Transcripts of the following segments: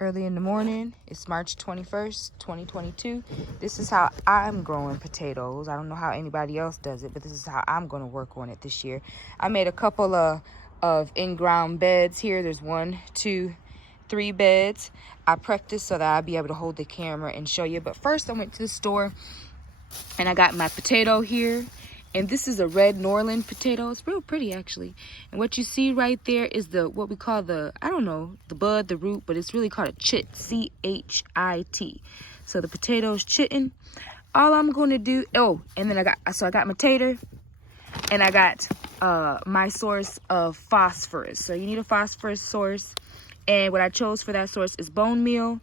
Early in the morning. It's March 21st, 2022. This is how I'm growing potatoes. I don't know how anybody else does it, but this is how I'm going to work on it this year. I made a couple of in-ground beds here. There's 1, 2, 3 beds. I practiced so that I'll be able to hold the camera and show you. But first I went to the store and I got my potato here. And this is a red Norland potato. It's real pretty, actually. And what you see right there is what we call the bud, the root, but it's really called a chit, C-H-I-T. So the potato's chitting. All I'm going to do, and then I got my tater, and I got my source of phosphorus. So you need a phosphorus source. And what I chose for that source is bone meal.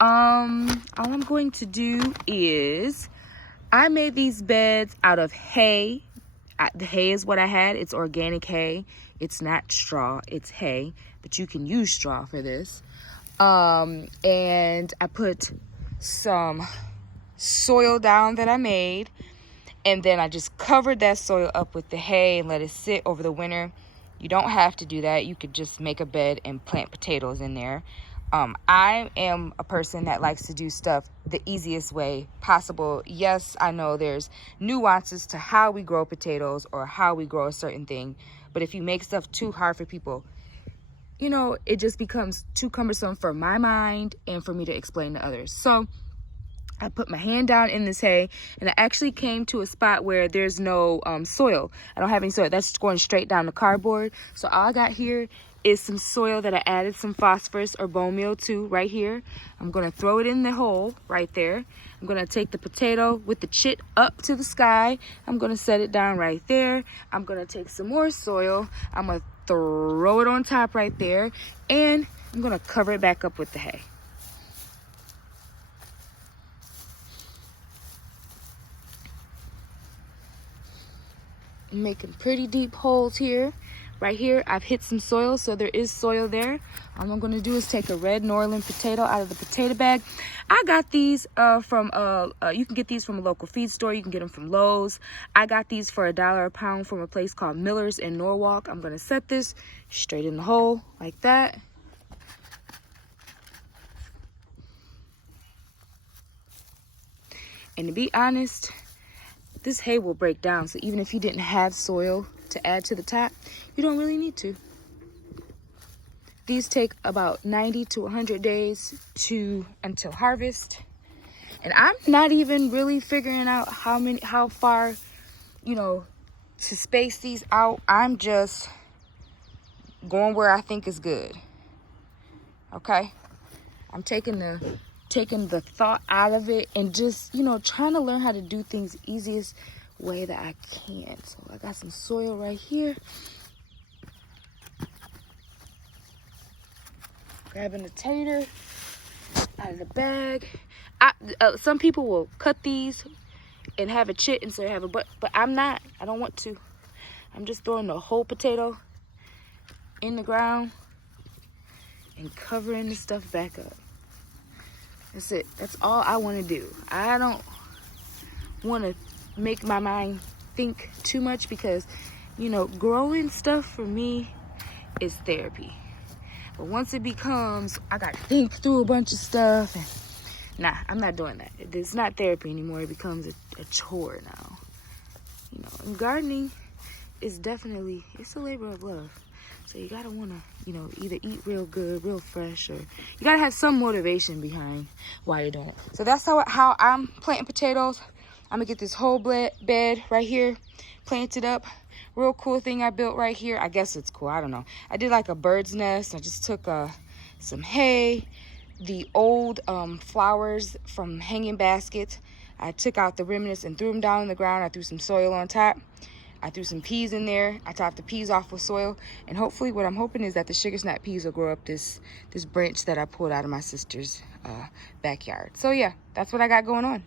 All I'm going to do is, I made these beds out of hay. The hay is what I had. It's organic hay. It's not straw. It's hay. But you can use straw for this. And I put some soil down that I made. And then I just covered that soil up with the hay and let it sit over the winter. You don't have to do that. You could just make a bed and plant potatoes in there. I am a person that likes to do stuff the easiest way possible. Yes, I know there's nuances to how we grow potatoes or how we grow a certain thing. But if you make stuff too hard for people, it just becomes too cumbersome for my mind and for me to explain to others. So I put my hand down in this hay, and I actually came to a spot where there's no soil. I don't have any soil. That's going straight down the cardboard. So all I got here is some soil that I added some phosphorus or bone meal to right here. I'm going to throw it in the hole right there. I'm going to take the potato with the chit up to the sky. I'm going to set it down right there. I'm going to take some more soil. I'm going to throw it on top right there. And I'm going to cover it back up with the hay. I'm making pretty deep holes here. Right here, I've hit some soil, so there is soil there. All I'm gonna do is take a red Norland potato out of the potato bag. I got these from, you can get these from a local feed store. You can get them from Lowe's. I got these for $1 a pound from a place called Miller's in Norwalk. I'm gonna set this straight in the hole like that. And to be honest, this hay will break down, so even if you didn't have soil to add to the top, you don't really need to. These take about 90 to 100 days until harvest. And I'm not even really figuring out how far, to space these out. I'm just going where I think is good. Okay? I'm taking the thought out of it and just, trying to learn how to do things the easiest way that I can. So I got some soil right here. Grabbing the tater out of the bag. Some people will cut these and have a chit and so have a but I'm not. I don't want to. I'm just throwing the whole potato in the ground and covering the stuff back up. That's it. That's all I want to do. I don't want to make my mind think too much because, growing stuff for me is therapy. But once it becomes, I got to think through a bunch of stuff. And nah, I'm not doing that. It's not therapy anymore. It becomes a chore now. And gardening is definitely, it's a labor of love. So you gotta wanna, either eat real good, real fresh, or you gotta have some motivation behind why you're doing it. So that's how I'm planting potatoes. I'm gonna get this whole bed right here planted up. Real cool thing I built right here. I guess it's cool, I don't know. I did like a bird's nest. I just took some hay, the old flowers from hanging baskets. I took out the remnants and threw them down on the ground. I threw some soil on top. I threw some peas in there. I topped the peas off with soil. And hopefully what I'm hoping is that the sugar snap peas will grow up this branch that I pulled out of my sister's backyard. So yeah, that's what I got going on.